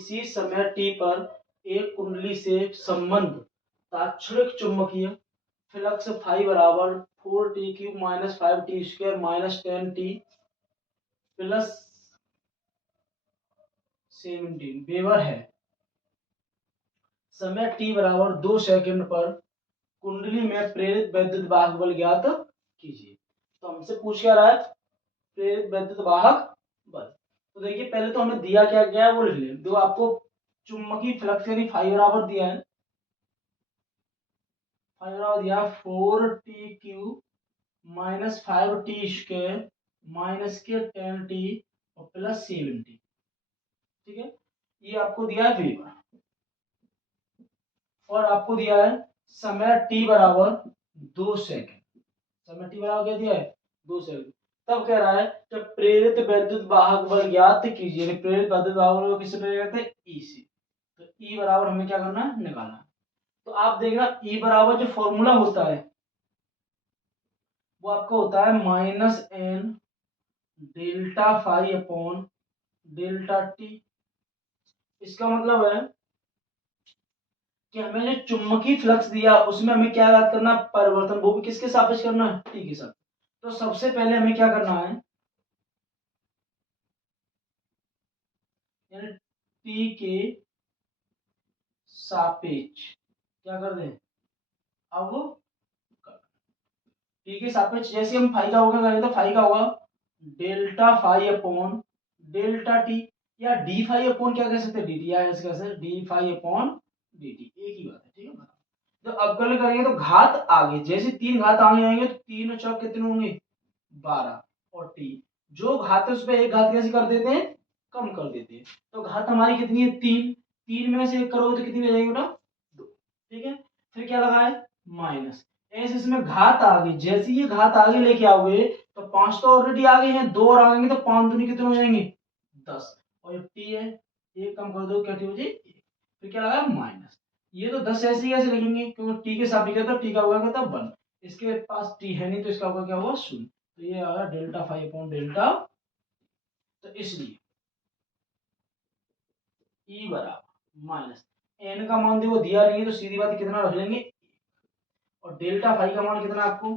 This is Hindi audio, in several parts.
किसी समय t पर एक कुंडली से संबंध तात्क्षणिक चुंबकीय फ्लक्स फाई बराबर 4t³ minus 5t² minus 10t plus 17 weber है। समय t बराबर 2 सेकंड पर कुंडली में प्रेरित वैद्युत वाहक बल ज्ञात कीजिए। तो हमसे पूछ क्या रहा है, प्रेरित वैद्युत वाहक बल। तो देखिए पहले तो हमें दिया क्या गया है वो लिख लें। जो आपको चुंबकीय फ्लक्स यानी फाई बराबर दिया है, फाई बराबर दिया 4t³ माइनस 5t² माइनस के 10t और प्लस 7t। ठीक है, ये आपको दिया है वेबर। और आपको दिया है समय t बराबर 2 सेकंड। समय t बराबर क्या दिया है, 2 सेकंड। तब कह रहा है जब प्रेरित वैद्युत वाहक बल ज्ञात कीजिए। प्रेरित वैद्युत वाहक बल किससे प्रेरित करते हैं, ई से। तो ई बराबर हमें क्या करना है, निकालना है। तो आप देखना ई बराबर जो फॉर्मूला होता है वो आपका होता है minus N delta phi upon delta T. इसका मतलब है कि हमें जो चुंबकीय फ्लक्स दिया उसमें हमें क्या याद करना, परिवर्तन, वो भी किसके सापेक्ष करना है, टी के साथ। तो सबसे पहले हमें क्या करना है, यानी टी के सापेक्ष क्या कर दें, अब टी के सापेक्ष जैसे हम फाई का होगा करें तो फाई का होगा delta phi upon delta T, या डी फाई अपॉन क्या कह सकते हैं, डी टी, या ऐसे कह सकते हैं D phi upon D T, एक ही बात है। ठीक है, तो अवकलन करेंगे तो घात आगे, जैसे 3 घात आगे आएंगे तो 3 और 4 कितने होंगे, 12। और टी जो घात है उस पर एक घात कैसे कर देते हैं, कम कर देते हैं। तो घात हमारी कितनी है, 3। 3 में से एक करोगे तो कितनी हो जाएगी बेटा, 2। ठीक है, फिर क्या लगा है माइनस, ऐसे इसमें घात आगे, जैसे ये घात आगे लेके आओगे तो 5 तो ऑलरेडी आगे हैं, 2 और आगे तो 5 दूनी कितने हो जाएंगे, 10। और ये टी है, एक कम कर दो क्या टी हो जाएगी, फिर क्या लगा माइनस। ये तो 10 ऐसे ही ऐसे लिखेंगे क्योंकि टी के सापेक्ष है तो टी का होगा कितना 1। इसके पास टी है नहीं तो इसका होगा क्या होगा 0। तो ये आ रहा डेल्टा फाई अपॉन डेल्टा। तो इसलिए ई बराबर माइनस एन का मान देखो दिया नहीं है तो सीधी बात कितना रख लेंगे, और डेल्टा फाई का मान कितना आपको,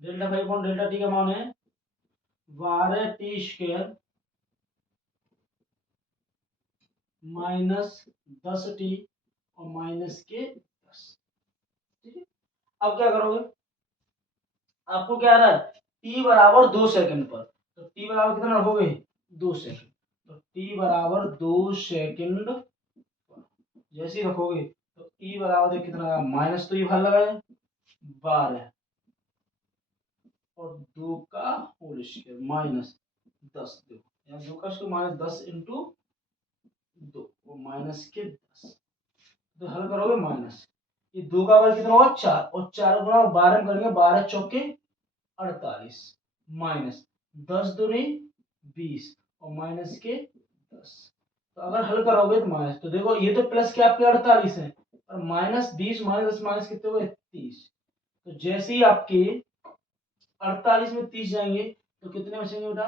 delta phi upon delta T का मान है 12t² माइनस 10t और माइनस के 10। ठीक है, अब क्या करोगे, आपको क्या आ रहा है t बराबर 2 सेकंड पर, तो t बराबर कितना रखोगे 2 सेकंड। तो t बराबर 2 सेकंड जैसे ही रखोगे तो e बराबर कितना, माइनस तो ये बाहर लगा है 12 और 2 का होल स्क्वायर माइनस 10, देखो यहाँ 2 का स्क्वायर माइनस 10 इंटू 2 वो माइनस के 10। तो हल करोगे माइनस, ये 2 का वर्ग कितना होगा 4 और 4 गुणा 12 में करेंगे 12 चौके 48 माइनस 10 दूनी 20 और माइनस के 10। तो अगर हल करोगे तो माइनस, तो देखो ये तो प्लस के आपके 48 है और माइनस 20 माइनस 10 माइनस कितने हुए 30। तो जैसे ही आपके 48 में 30 जाएंगे तो कितने बचेंगे बेटा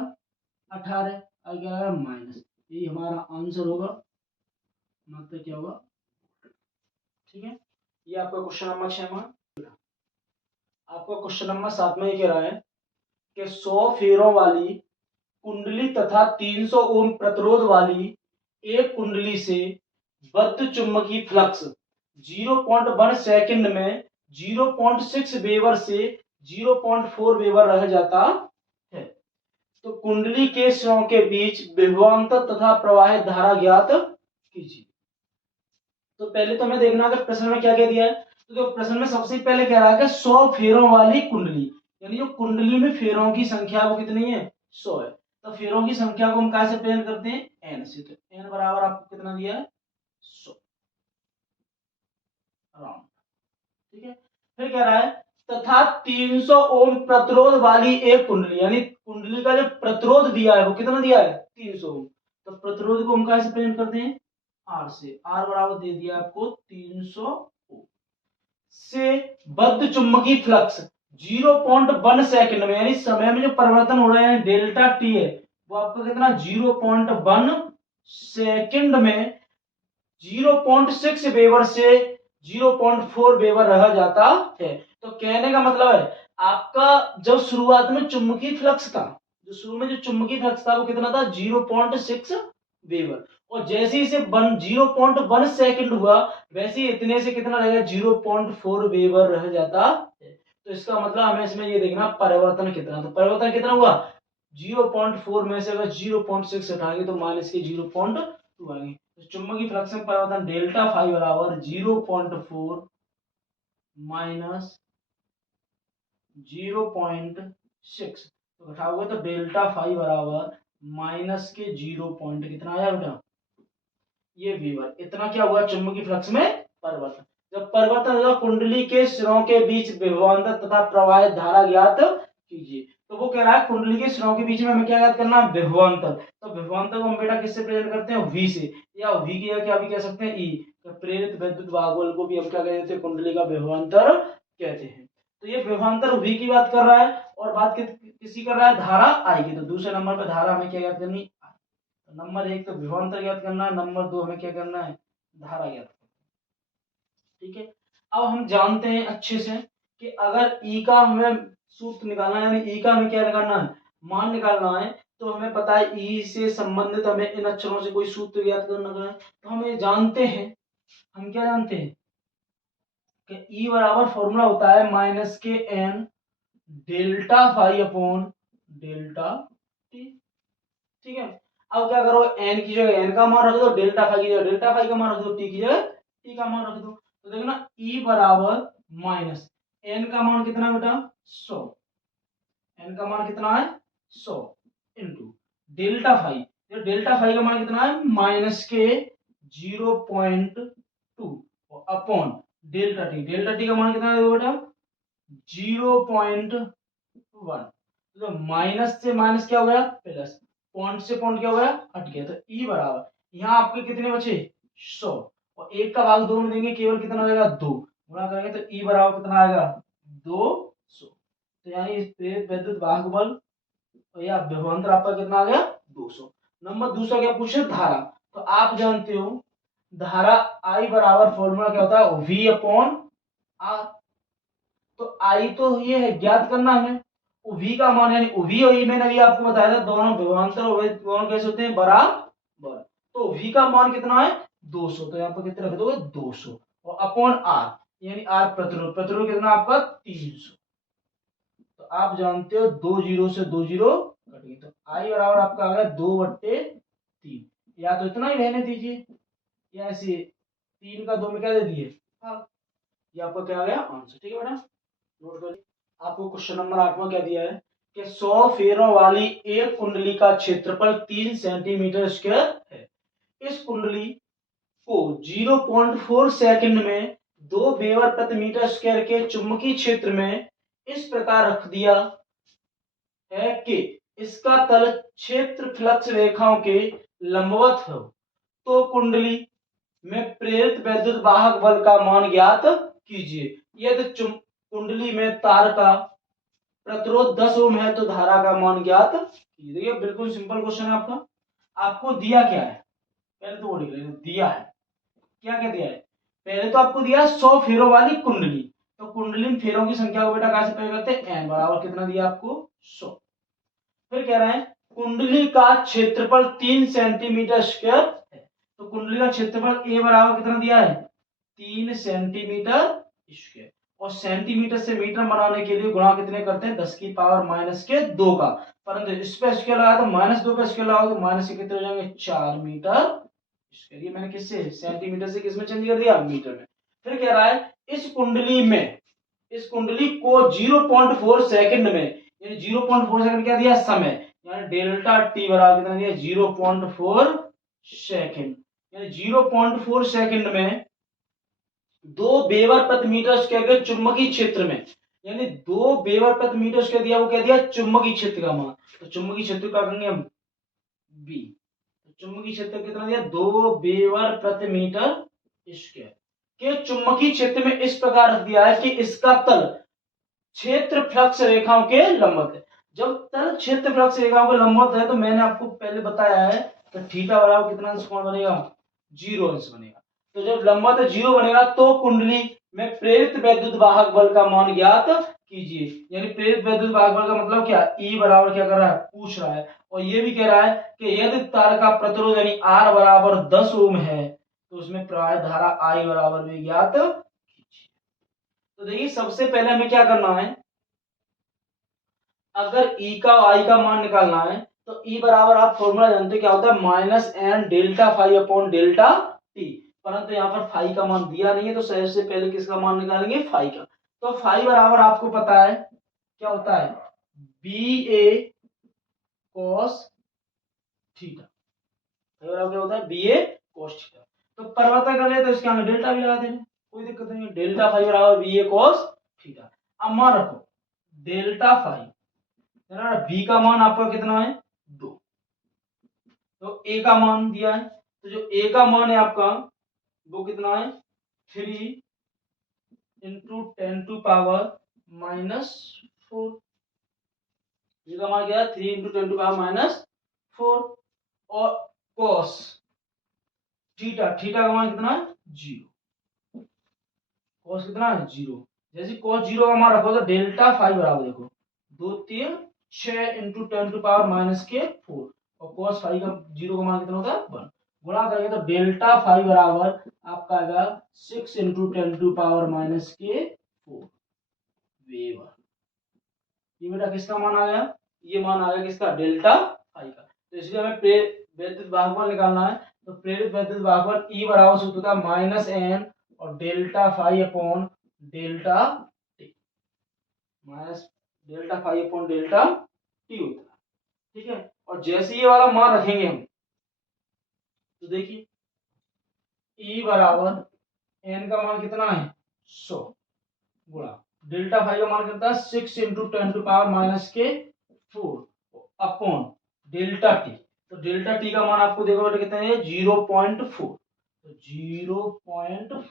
18, आगे क्या आएगा माइनस। यही हमारा आंसर होगा, मतलब क्या होगा। ठीक है, ये आपका क्वेश्चन नंबर 6 में। आपका क्वेश्चन नंबर 7 में ये कह रहा है कि 100 फेरों वाली कुंडली तथा 300 ओम प्रतिरोध वाली एक कुंडली से बद्ध चुंबकीय फ्लक्स 0.1 सेकंड में 0.6 वेबर से 0.4 वेबर रह जाता है। तो कुंडली के सिरों के बीच विभवांतर तथा प्रवाहित धारा ज्ञात कीजिए। तो पहले तो हमें देखना है प्रश्न में क्या क्या दिया है। तो प्रश्न में सबसे पहले कह रहा है कि 100 फेरों वाली कुंडली, यानी जो कुंडली में फेरों की संख्या वो कितनी है 100 है। तो फेरों की संख्या को हम कैसे प्रेजेंट करते हैं एन से। तो एन बराबर आपको कितना दिया है 100 राउंड। ठीक है, फिर कह रहा है तथा 300 ओम प्रतिरोध वाली एक कुंडली, यानी कुंडली का जो प्रतिरोध दिया है वो कितना दिया है 300 ओम। तो प्रतिरोध को हम कैसे प्रेजेंट करते हैं आर से। आर बराबर दे दिया आपको 300 ओम से बद्ध चुंबकीय फ्लक्स 0.1 सेकंड में, यानी समय में जो परिवर्तन हो रहा है यानी डेल्टा टी है वो आपका कितना 0.1 सेकंड में 0.6 वेबर से 0.4 वेबर रह जाता है। तो कहने का मतलब है आपका जो शुरुआत में चुंबकीय फ्लक्स था, जो शुरू में जो चुंबकीय फ्लक्स था वो कितना था 0.6 वेबर, और जैसे ही इसे 0.1 सेकंड हुआ वैसे ही इतने से कितना रहेगा 0.4 वेबर रह जाता है। तो इसका मतलब हमें इसमें ये देखना परिवर्तन कितना, तो परिवर्तन कितना हुआ 0.4 में से अगर 0.6 हटाएंगे तो माइनस के 0.2 आएंगे। तो चुंबकीय फ्लक्स में परिवर्तन डेल्टा फाई बराबर 0.4 माइनस 0.6, तो घटाओगे तो डेल्टा फाई बराबर माइनस के 0 पॉइंट कितना आया बेटा, ये वीवर। इतना क्या हुआ चुंबकीय फ्लक्स में परिवर्तन। जब परिवर्तन होगा कुंडली के सिरों के बीच विभवांतर तथा प्रवाहित धारा ज्ञात कीजिए। तो वो कह रहा है कुंडली के सिरों के बीच में हमें क्या ज्ञात करना है विभवांतर। तो विभवांतर को हम बेटा किससे प्रेरित करते हैं v से, या v की जगह क्या भी कह सकते हैं e। तो प्रेरित विद्युत वाहक को भी हम क्या कहते हैं कुंडली का विभवांतर कहते हैं। तो ये विभवांतर v की बात कर रहा है, और बात किसी कर रहा है धारा i की। तो दूसरे नंबर पे धारा हमें क्या ज्ञात करनी, नंबर 1 तो विभवांतर ज्ञात करना है, नंबर 2 हमें क्या करना है धारा ज्ञात करना है। ठीक है, अब हम जानते हैं अच्छे से कि अगर ई का हमें सूत्र निकालना है, यानी ई का हमें क्या निकालना है मान निकालना है, तो हमें पता है ई से संबंधित हमें इन अक्षरों से कोई सूत्र ज्ञात करना है। तो हम जानते हैं, हम क्या जानते हैं कि ई बराबर फॉर्मूला होता है माइनस के N delta phi upon delta T. ठीक है, अब क्या करो n की जगह n का मान रख दो, डेल्टा फाई की जगह डेल्टा फाई का मान रख दो, t की जगह t का मान रख दो। तो देखो ना e बराबर माइनस n का मान कितना बेटा 100, n का मान कितना है 100 into delta phi, delta phi का मान कितना है माइनस के 0.2 अपॉन डेल्टा टी का मान कितना है बेटा 0.1। तो माइनस से माइनस क्या हो गया प्लस, पॉइंट से पॉइंट क्या हो गया हट गया। तो ई बराबर यहाँ आपके कितने बचे 100, और एक का भाग दो में देंगे केवल कितना रहेगा 2, गुणा करेंगे तो ई बराबर कितना आएगा 200। तो यानी प्रेरित विद्युत वाहक बल या विभवांतर आपका कितना आ गया 200। नंबर दूसरा क्या पूछे धारा, तो आप जानते हो धारा आई बराबर फॉर्मूला क्या होता है v अपॉन आर। तो आई तो ये है ज्ञात करना हमें, v का मान यानी v और e मैंने अभी आपको बताया था दोनों विभवांतर और दोनों कैसे होते हैं बराबर। तो v का मान कितना है 200, तो यहाँ पर कितना रख दोगे 200, और अपॉन r यानी r प्रतिरोध, प्रतिरोध कितना आपका 300। तो आप जानते हो 2 जीरो से 2 जीरो कट गई, तो आई बराबर आपका आ गया 2/3, या तो इतना ही रहने दीजिए या ऐसे 3 का 2 में क्या दे दिए हाँ, ये आपका क्या आ गया आंसर। ठीक है बेटा, नोट कर। आपको क्वेश्चन नंबर 8वां क्या दिया है कि 100 फेरों वाली एक कुंडली का क्षेत्रफल 3 सेंटीमीटर स्क्वायर है। इस कुंडली को 0.4 सेकंड में 2 वेबर प्रति मीटर स्क्वायर के चुंबकीय क्षेत्र में इस प्रकार रख दिया है कि इसका तल क्षेत्र फ्लक्स रेखाओं के लंबवत हो, तो कुंडली में प्रेरित विद्युत वाहक बल का मान ज्ञात कीजिए। यदि कुंडली में तार का प्रतिरोध 10 ओम है तो धारा का मान ज्ञात कीजिए। देखिए बिल्कुल सिंपल क्वेश्चन है आपका। आपको दिया क्या है पहले तो वो लिख लेना, दिया है क्या क्या दिया है। पहले तो आपको दिया 100 फेरों वाली कुंडली, तो कुंडली में फेरों की संख्या को बेटा कैसे तय करते हैं n बराबर कितना दिया आपको 100। फिर कह रहे हैं कुंडली का क्षेत्रफल 3 सेंटीमीटर स्क्वायर है, तो कुंडली का क्षेत्रफल a बराबर कितना दिया है 3 सेंटीमीटर स्क्वायर, और सेंटीमीटर से मीटर बनाने के लिए गुणा कितने करते हैं 10 की पावर माइनस के 2 का, परंतु इस पे स्क्वायर लगा तो -2 पे स्क्वायर लगाओ तो माइनस के कितने हो जाएंगे 4 मीटर स्क्वायर। ये मैंने किससे सेंटीमीटर से किसमें चेंज कर दिया मीटर में। फिर कह रहा है इस कुंडली को 0.4 सेकंड में, यानी 0.4 सेकंड क्या दिया समय, यानी डेल्टा टी बराबर कितना दिया 0.4 सेकंड, यानी 0.4 सेकंड में 2 वेबर प्रति मीटर स्क्वायर के चुंबकीय क्षेत्र में, यानी 2 वेबर प्रति मीटर स्क्वायर दिया, वो क्या दिया चुंबकीय क्षेत्र का मान। तो चुंबकीय क्षेत्र का करेंगे हम बी, चुंबकीय क्षेत्र कितना दिया 2 वेबर प्रति मीटर स्क्वायर के चुंबकीय क्षेत्र में इस प्रकार रख दिया है कि इसका तल क्षेत्र फ्लक्स रेखाओं के लंबवत है। जब तल क्षेत्र फ्लक्स रेखाओं के लंबवत है तो मैंने आपको पहले बताया है तो थीटा बराबर कितना अंश कोण बनेगा, 0 अंश बनेगा। तो जब लंबवत 0 बनेगा तो कुंडली में प्रेरित वैद्युत वाहक बल का मान ज्ञात कीजिए। यानी प्रेरित वैद्युत वाहक बल का मतलब क्या, ई बराबर क्या कर रहा है, पूछ रहा है। और ये भी कह रहा है कि यदि तार का प्रतिरोध यानी आर बराबर 10 ओम है तो उसमें प्रवाहित धारा आई बराबर भी ज्ञात कीजिए। तो देखिए सबसे पहले हमें क्या करना है, अगर ई का आई का मान निकालना है तो ई बराबर आप फॉर्मूला जानते हैं क्या होता है, minus N delta phi upon delta T. परंतु यहाँ पर फाई का मान दिया नहीं है तो सबसे पहले किसका मान निकालेंगे, फाई का। तो फाई बराबर आपको पता है क्या होता है, बी ए कॉस थीटा। फाई बराबर क्या होता है, बी ए कॉस थीटा। तो परिवर्तन कर ले तो इसके आगे डेल्टा भी लगा देंगे, कोई दिक्कत नहीं है। डेल्टा फाई बराबर बी ए कॉस थीटा। अब मान रखो डेल्टा फाई, बी का मान आपका कितना है, 2। तो ए का मान दिया है, तो जो ए का मान है आपका वो कितना है, 3 इंटू 10 टू पावर -4। ए का मान क्या है, 3 इंटू 10 टू पावर -4। और कॉस थीटा, थीटा का मान कितना है, 0। कॉस कितना है, 0। जैसे कॉस 0 का मान रखो तो डेल्टा फाई बराबर देखो 2 3 6 इंटू 10 टू पावर -4। और cos फाई का 0 का मान कितना होता है, 1। गुणा करेंगे तो डेल्टा फाई बराबर आपका आएगा 6 इंटू 10 टू पावर -4 वेबर। ये बेटा किसका मान आ गया, ये मान आ गया किसका, डेल्टा फाई का। तो इसलिए हमें वैद्युत भागफल निकालना है। तो प्रेरित वैद्युत भागफल ई बराबर सूत्र होता है माइनस एन और delta phi upon delta T, minus delta phi upon delta T होता है। ठीक है, और जैसे ये वाला मान रखेंगे हम तो देखिए ई बराबर एन का मान कितना है, 100 गुणा डेल्टा फाई का मान कितना है, 6 into 10 to power -4 upon delta T. तो डेल्टा टी का मान आपको देखो बेटा कितना है, 0.4। तो 0.4।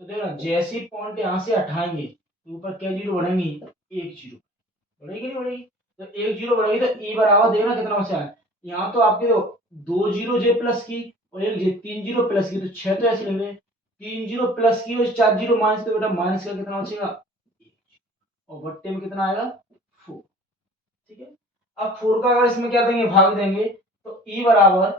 तो देखना जैसे पॉइंट यहां से हटाएंगे तो ऊपर क्या जीरो बढ़ेंगी, एक जीरो बढ़ेगी, नहीं बढ़ेगी। तो एक जीरो बढ़ेगी तो ई बराबर देखना कितना बचा है, यहाँ तो आपके दो 2 जीरो जे प्लस की और एक जे 3 जीरो प्लस की, तो 6 तो ऐसे लिख रहे हैं। 3 जीरो प्लस की और 4 जीरो माइनस, तो बेटा माइनस का कितना बचेगा, और बट्टे में कितना आएगा, 4। ठीक है, अब 4 का अगर इसमें क्या देंगे, भाग देंगे तो ई बराबर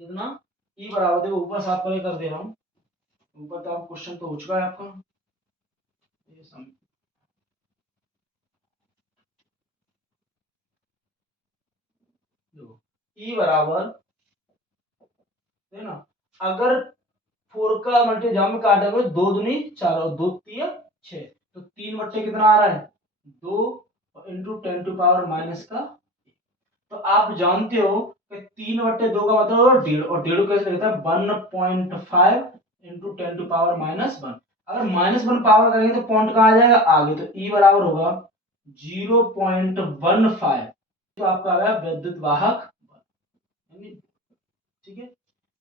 कितना, ई बराबर देखो ऊपर 7 पर कर दे रहा हूं, ऊपर तो आप क्वेश्चन तो हो चुका है आपका, ये देखो ई बराबर है ना, अगर 4 का मल्टी जाम में काटेंगे 2 दूनी 4 और 2 3 6, तो 3 बट्टे कितना आ रहा है, 2 इंटू 10 टू पावर माइनस का। तो आप जानते हो कि 3/2 का मतलब 1.5, और 1.5 कैसे लिखता है, 1.5 इंटू 10 टू पावर -1। अगर -1 पावर करेंगे तो पॉइंट कहाँ आ जाएगा, आगे। तो ई बराबर होगा 0.15। तो आपका आ गया विद्युत वाहक बल। ठीक है,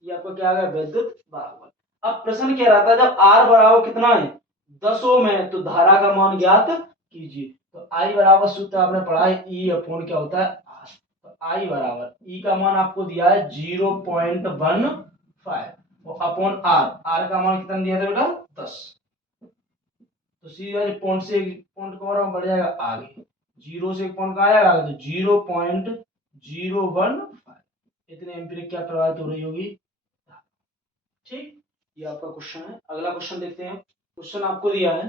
ये आपका क्या आ गया, विद्युत वाहक बल। अब प्रश्न क्या रहा था, जब आर बराबर कितना है, 10 ओम है तो धारा का मान ज्ञात कीजिए। तो आई बराबर सूत्र आपने पढ़ा है, ई अपॉन क्या होता है, आर। तो आई बराबर ई का मान आपको दिया है 0.15 और अपॉन आर, आर का मान कितना दिया था बेटा, 10। तो सीधा पॉइंट से पॉइंट का बढ़ जाएगा आगे, 0 से पॉइंट का आएगा आगे, तो 0.015 इतने एम्पीयर क्या प्रवाहित हो रही होगी। ठीक, ये आपका क्वेश्चन है। अगला क्वेश्चन देखते हैं। क्वेश्चन आपको दिया है,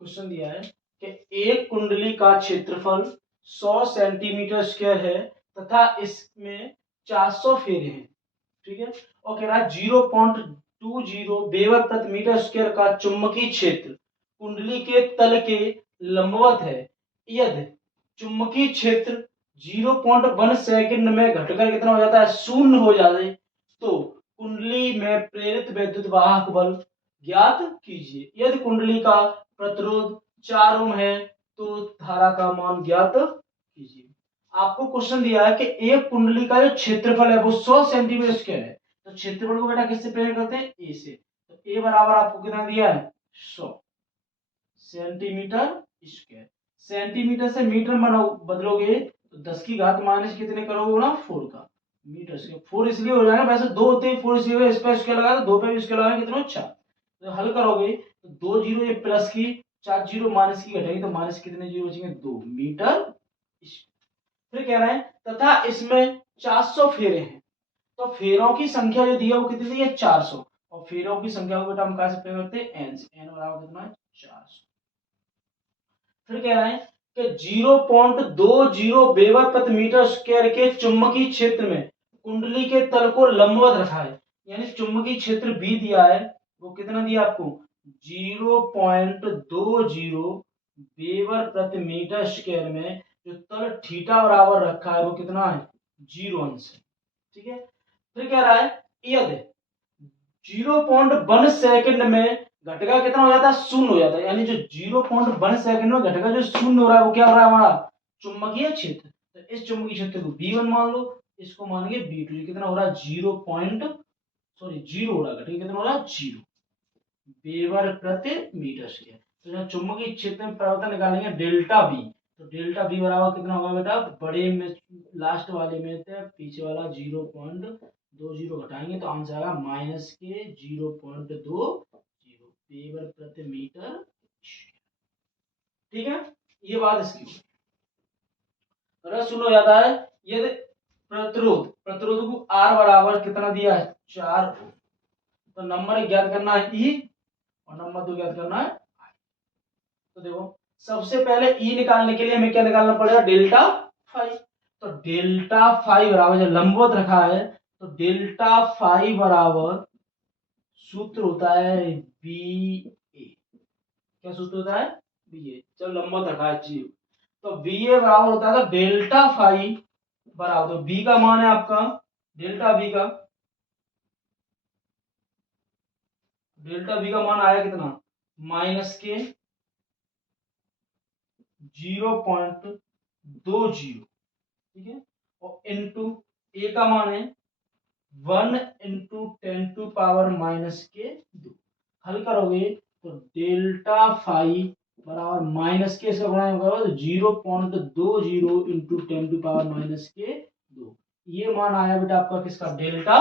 क्वेश्चन दिया है कि एक कुंडली का क्षेत्रफल 100 सेंटीमीटर स्क्वायर है तथा इसमें 400 फेरे हैं। ठीक है, और कह रहा है 0.20 वेबर प्रति मीटर स्क्वायर का चुंबकीय क्षेत्र कुंडली के तल के लंबवत है। यदि चुंबकीय क्षेत्र 0.1 सेकंड में घटकर कितना हो जाता है, शून्य हो जाए, तो कुंडली में प्रेरित विद्युत वाहक बल ज्ञात कीजिए। यदि कुंडली का प्रतिरोध 4 ओम है तो धारा का मान ज्ञात कीजिए। आपको क्वेश्चन दिया है कि एक कुंडली का जो क्षेत्रफल है वो 100 सेंटीमीटर स्क्वायर है, तो क्षेत्रफल को बेटा किससे प्रेरित करते हैं, ए से। तो ए बराबर आपको कितना दिया है, 100 सेंटीमीटर स्क्वायर। सेंटीमीटर से मीटर में बदलोगे तो 10 की घात माइनस कितने करोगे ना 4 का मीटर से 4 इसलिए हो जाएगा, वैसे 2 होते हैं 4 इसलिए इस पे स्केल लगा तो 2 पे भी स्केल लगा कितना 4। तो हल करोगे तो 2 जीरो ये प्लस की 4 जीरो माइनस की घटेगी तो माइनस कितने जीरो बचेंगे 2 मीटर। फिर कह रहे हैं तथा इसमें 400 फेरे हैं, तो फेरों की संख्या जो दी है वो कितनी दी है 400, और फेरों की संख्या को बेटा हम कैसे प्रयोग करते हैं एन से, एन बराबर कितना है 400। फिर कह रहे हैं कि 0.20 वेबर प्रति मीटर स्क्वायर के चुंबकीय क्षेत्र में कुंडली के तल को लंबवत रखा है, यानी चुंबकीय क्षेत्र बी दिया है वो कितना दिया आपको 0.20 वेबर प्रति मीटर स्क्वायर में जो तल थीटा बराबर रखा है वो कितना है 0 अंश, ठीक है। फिर कह रहा है यदि 0.1 सेकंड में घटका कितना हो जाता है शून्य हो जाता है, यानी जो 0.1 सेकंड में घटका जो शून्य हो रहा है वो क्या हो रहा है हमारा चुंबकीय क्षेत्र। तो इस चुंबकीय क्षेत्र को B1 मान लो, इसको मानेंगे B2, कितना हो रहा है 0 हो रहा है, घटका कितना हो रहा है 0 वेबर प्रति मीटर स्क्वायर। तो जब चुंबकीय क्षेत्र में परिवर्तन निकालेंगे डेल्टा बी, तो डेल्टा बी बराबर कितना होगा बेटा बड़े में लास्ट वाले में से पीछे वाला 0.20 घटाएंगे तो आंसर आएगा माइनस के 0.20 वेबर प्रति मीटर। ठीक है, ये बात इसकी अगर सुनो जाता है यदि प्रतिरोध को आर बराबर कितना दिया है 4, तो नंबर ज्ञात करना है ई और नंबर 2 ज्ञात करना है आई। तो देखो सबसे पहले ई निकालने के लिए हमें क्या निकालना पड़ेगा डेल्टा फाई, तो डेल्टा फाई बराबर जब लंबवत रखा है तो डेल्टा फाई बराबर सूत्र होता है बी ए, क्या सूत्र होता है बी ए, चलो लंबवत रखा है जी, तो बी ए बराबर होता है डेल्टा फाई बराबर, तो बी का मान है आपका डेल्टा बी का मान आया कितना माइनस के 0.20, ठीक है, और इनटू ए का मान है 1 इंटू 10⁻⁻²। हल करोगे तो डेल्टा फाई बराबर माइनस के इसका गुणा करोगे तो 0.20 इंटू 10⁻⁻²। ये मान आया बेटा आपका किसका डेल्टा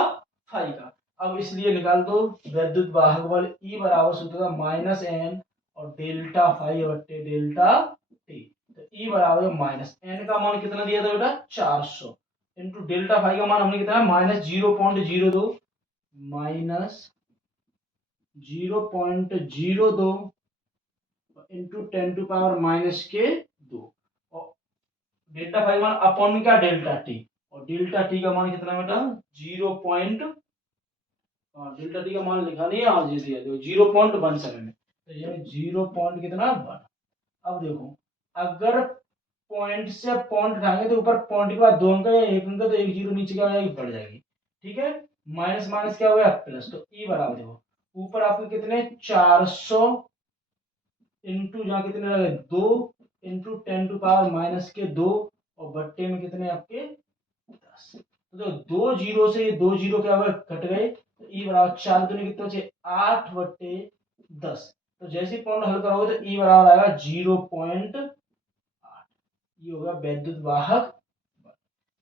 फाई का। अब इसलिए निकाल दो वैद्युत वाहक बल ई बराबर सूत्र का माइनस एन और डेल्टा फाई बट्टे डेल्टा टी, तो ई बराबर माइनस एन का मान कितना दिया था बेटा 400 इंटू डेल्टा फाई का मान हमने कितना माइनस 0.02 माइनस 0.02 इंटू 10⁻⁻², और डेल्टा फाई मान अपॉन में क्या डेल्टा टी, और डेल्टा टी का मान कितना बेटा 0. डेल्टा टी का मान लिखा नहीं है आज दिया देखो 0.17 में, तो ये 0. कितना 1। अब देखो अगर पॉइंट से पॉइंट उठाएंगे तो ऊपर पॉइंट के बाद 2 अंक या 1 अंक, तो 1 जीरो नीचे क्या जाएगी बढ़ जाएगी, ठीक है, माइनस माइनस क्या हुआ प्लस, तो ई बराबर देखो ऊपर आपके कितने 400 इंटू जहाँ कितने लगे 2 इंटू 10⁻⁻², और बट्टे में कितने आपके 10, तो 2 जीरो से ये 2 जीरो क्या हुआ कट गए, तो ई बराबर 4 दूनी कितने बचे 8/10, तो जैसे पॉइंट हल करोगे तो ई बराबर आएगा 0.8, ये होगा वैद्युत वाहक।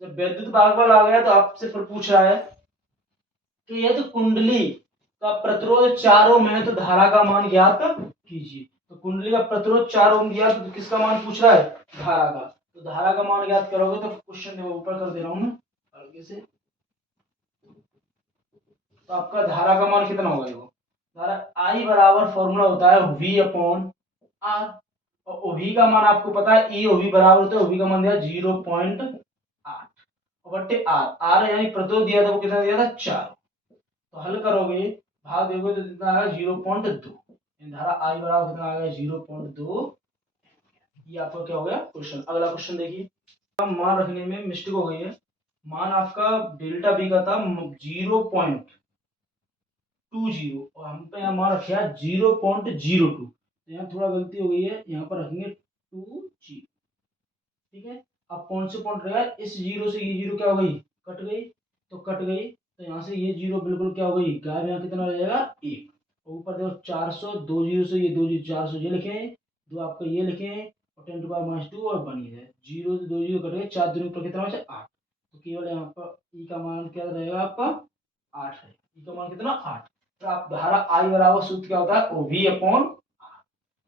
जब वैद्युत वाहक बल आ गया तो आपसे फिर पूछ रहा है कि यदि कुंडली का प्रतिरोध 4 ओम है तो धारा का मान ज्ञात कीजिए, तो कुंडली का प्रतिरोध 4 ओम दिया तो किसका मान पूछ रहा है धारा का, तो धारा का मान ज्ञात करोगे तो क्वेश्चन देखो ऊपर कर दे रहा हूं मैं हल्के से, तो आपका धारा का मान कितना होगा देखो धारा आई बराबर फॉर्मूला होता है V अपॉन आर, और ओवी का मान आपको पता है ई ओवी बराबर होता है ओवी का मान दिया 0.8 और बट्टे आर, आर यानी प्रतिरोध दिया था वो कितना दिया था 4, तो हल करोगे भाग देखोगे तो कितना आएगा 0.2, धारा आई बराबर कितना आ गया 0.2। ये आपका क्या हो गया क्वेश्चन। अगला क्वेश्चन देखिए, मान रखने में मिस्टेक हो गई है, मान आपका डेल्टा बी का था 0.20 और हम पे यहाँ मान रखा 0.02, तो यहाँ थोड़ा गलती हो गई है, यहाँ पर रखेंगे 20, ठीक है। अब कौन से पॉइंट रहेगा इस जीरो से ये जीरो क्या हो गई कट गई, तो कट गई तो यहाँ से ये जीरो बिल्कुल क्या हो गई गायब, यहाँ कितना रह जाएगा 1, ऊपर देखो 400 2 जीरो से ये 2 जीरो 400 ये लिखे, दो आपका ये लिखे, और 10⁻², और बन ही जाए 0 से 2 0 कट गए, 4 दूनी पर कितना बचा 8। तो केवल यहाँ पर ई का मान क्या रहेगा आपका 8 है। ई का मान कितना 8। तो आप धारा आई बराबर सूत्र क्या होता है ओवी अपॉन आर।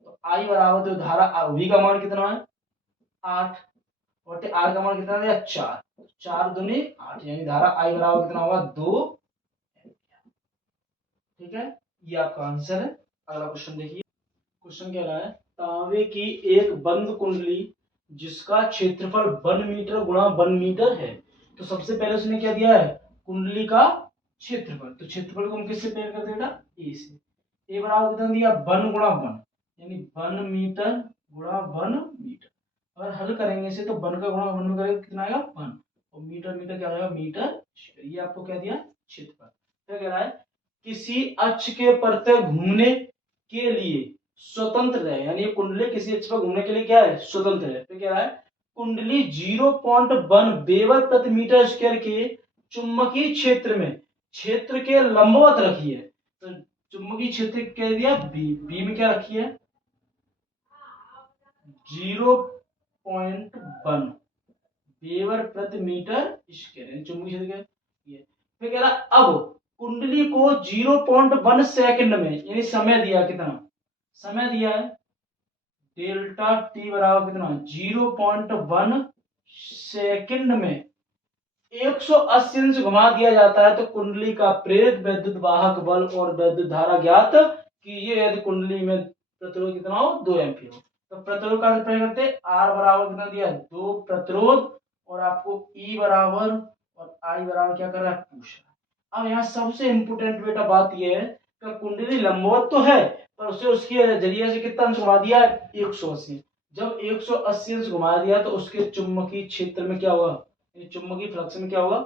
तो आई बराबर तो धारा ओवी का मान कितना है 8 और आर का मान कितना है 4। 4 दूनी 8 यानी धारा आई बराबर कितना होगा 2 एम्पीयर। ठीक है, ये आपका आंसर है। अगला क्वेश्चन देखिए। क्वेश्चन कह रहा है तांबे की एक बंद कुंडली जिसका क्षेत्रफल 1 मीटर गुणा 1 मीटर है। तो सबसे पहले उसने क्या दिया है कुंडली का क्षेत्रफल। तो क्षेत्रफल को हम किससे पेयर करते बेटा ए से। ए बराबर कितना दिया 1 गुणा 1 यानी 1 मीटर गुणा 1 मीटर। अगर हल करेंगे इसे तो 1 का गुणा 1 में करेंगे कितना आएगा 1 और मीटर मीटर क्या आएगा मीटर। ये आपको क्या दिया क्षेत्रफल। क्या कह रहा है किसी अक्ष के प्रत्येक घूमने के लिए स्वतंत्र है यानी ये कुंडली किसी अक्ष पर घूमने के लिए क्या है स्वतंत्र है। तो क्या है कुंडली 0.1 वेबर प्रति मीटर स्क्वायर के चुंबकीय क्षेत्र में क्षेत्र के लंबवत रखी है। तो चुंबकीय क्षेत्र कह दिया बी, बी में क्या रखी है 0.1 वेबर प्रति मीटर स्क्वायर चुंबकीय क्षेत्र ये। फिर कह रहा अब कुंडली को 0.1 सेकंड में यानी समय दिया कितना समय दिया है डेल्टा टी बराबर कितना 0.1 सेकंड में 180 अंश घुमा दिया जाता है। तो कुंडली का प्रेरित वैद्युत वाहक बल और वैद्युत धारा ज्ञात कीजिए यदि कुंडली में प्रतिरोध कितना हो 2 एम्पीयर हो। तो प्रतिरोध का प्रयोग करते आर बराबर कितना दिया 2 प्रतिरोध और आपको ई बराबर और आई बराबर क्या कर रहा है पूछ रहा है। अब यहाँ सबसे इंपोर्टेंट बेटा बात यह है कि कुंडली लंबवत तो है पर उसे उसके जरिए से कितना अंश घुमा दिया 180। जब 180 अंश घुमा दिया तो उसके चुंबकीय क्षेत्र में क्या हुआ चुंबकीय फ्लक्स में क्या होगा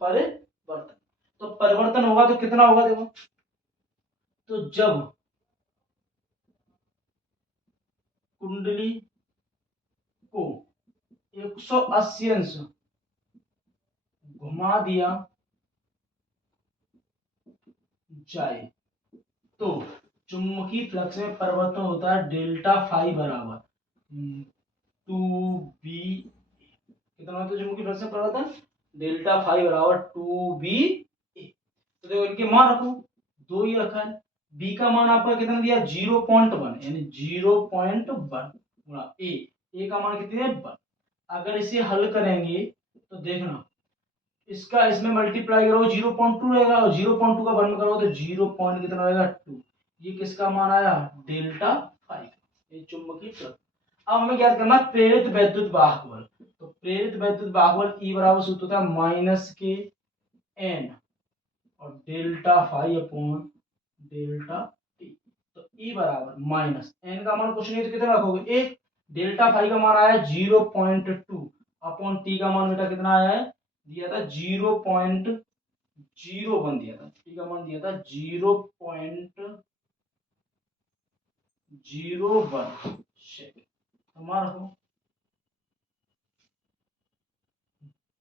परिवर्तन। तो परिवर्तन होगा तो कितना होगा देखो तो जब कुंडली को 180 अंश घुमा दिया जाए तो चुंबकीय फ्लक्स में परिवर्तन होता है डेल्टा फाई बराबर 2b कितना होता है चुंबकीय फ्लक्स में परिवर्तन डेल्टा फाई बराबर 2b। तो देखो इनके मान रखो 2 ही रखा है b का मान आपका कितना दिया 0.1 यानी 0.1 गुणा ए का मान कितने 1। अगर इसे हल करेंगे तो देखना इसका इसमें मल्टीप्लाई करो 0.2 रहेगा और 0.2 का 1 में करोगे तो 0. कितना रहेगा 2। ये किसका मान आया डेल्टा फाई ये चुंबकीय फ्लक्स। अब हमें क्या करना प्रेरित वैद्युत वाहक बल। तो प्रेरित वैद्युत वाहक बल ई बराबर सूत्र होता है माइनस के एन और delta phi upon delta T. तो ई बराबर माइनस एन का मान कुछ नहीं तो कितना रखोगे 1 डेल्टा फाई का मान आया 0.2 अपॉन टी का मान बेटा कितना आया है दिया था 0.01 दिया था टी का मान दिया था 0.01 सेकेंड। हमारा हो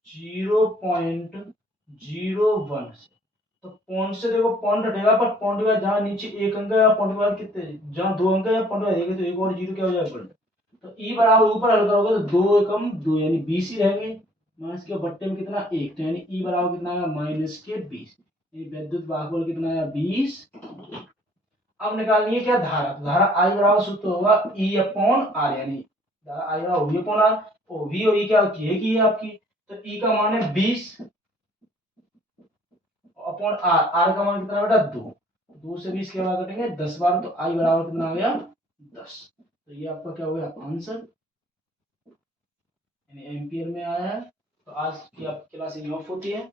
0.01 से तो पॉइंट से देखो पॉइंट हटेगा पर पॉइंट के बाद जहां नीचे एक अंक है पॉइंट के बाद कितने जहां 2 अंक है या पॉइंट के बाद तो एक और जीरो क्या हो जाएगा पॉइंट। तो ई बराबर ऊपर हल करोगे तो 2 एकम 2 यानी 20 ही रहेंगे माइनस के बट्टे में कितना 1 तो यानी ई बराबर कितना आएगा माइनस के 20 यानी विद्युत वाहक बल कितना आया 20। अब निकालनी है क्या धारा। तो धारा आई बराबर सूत्र होगा ई अपॉन आर यानी धारा आई बराबर वी अपॉन आर और वी और ई क्या की है आपकी। तो ई का मान है 20 अपॉन आर आर का मान कितना बेटा 2 2 से 20 के बाद कटेंगे 10 बार तो आई बराबर कितना आ गया 10। तो ये आपका क्या हो गया आंसर यानी एम्पियर में आया है। तो आज की आपकी क्लास यहीं ऑफ होती है।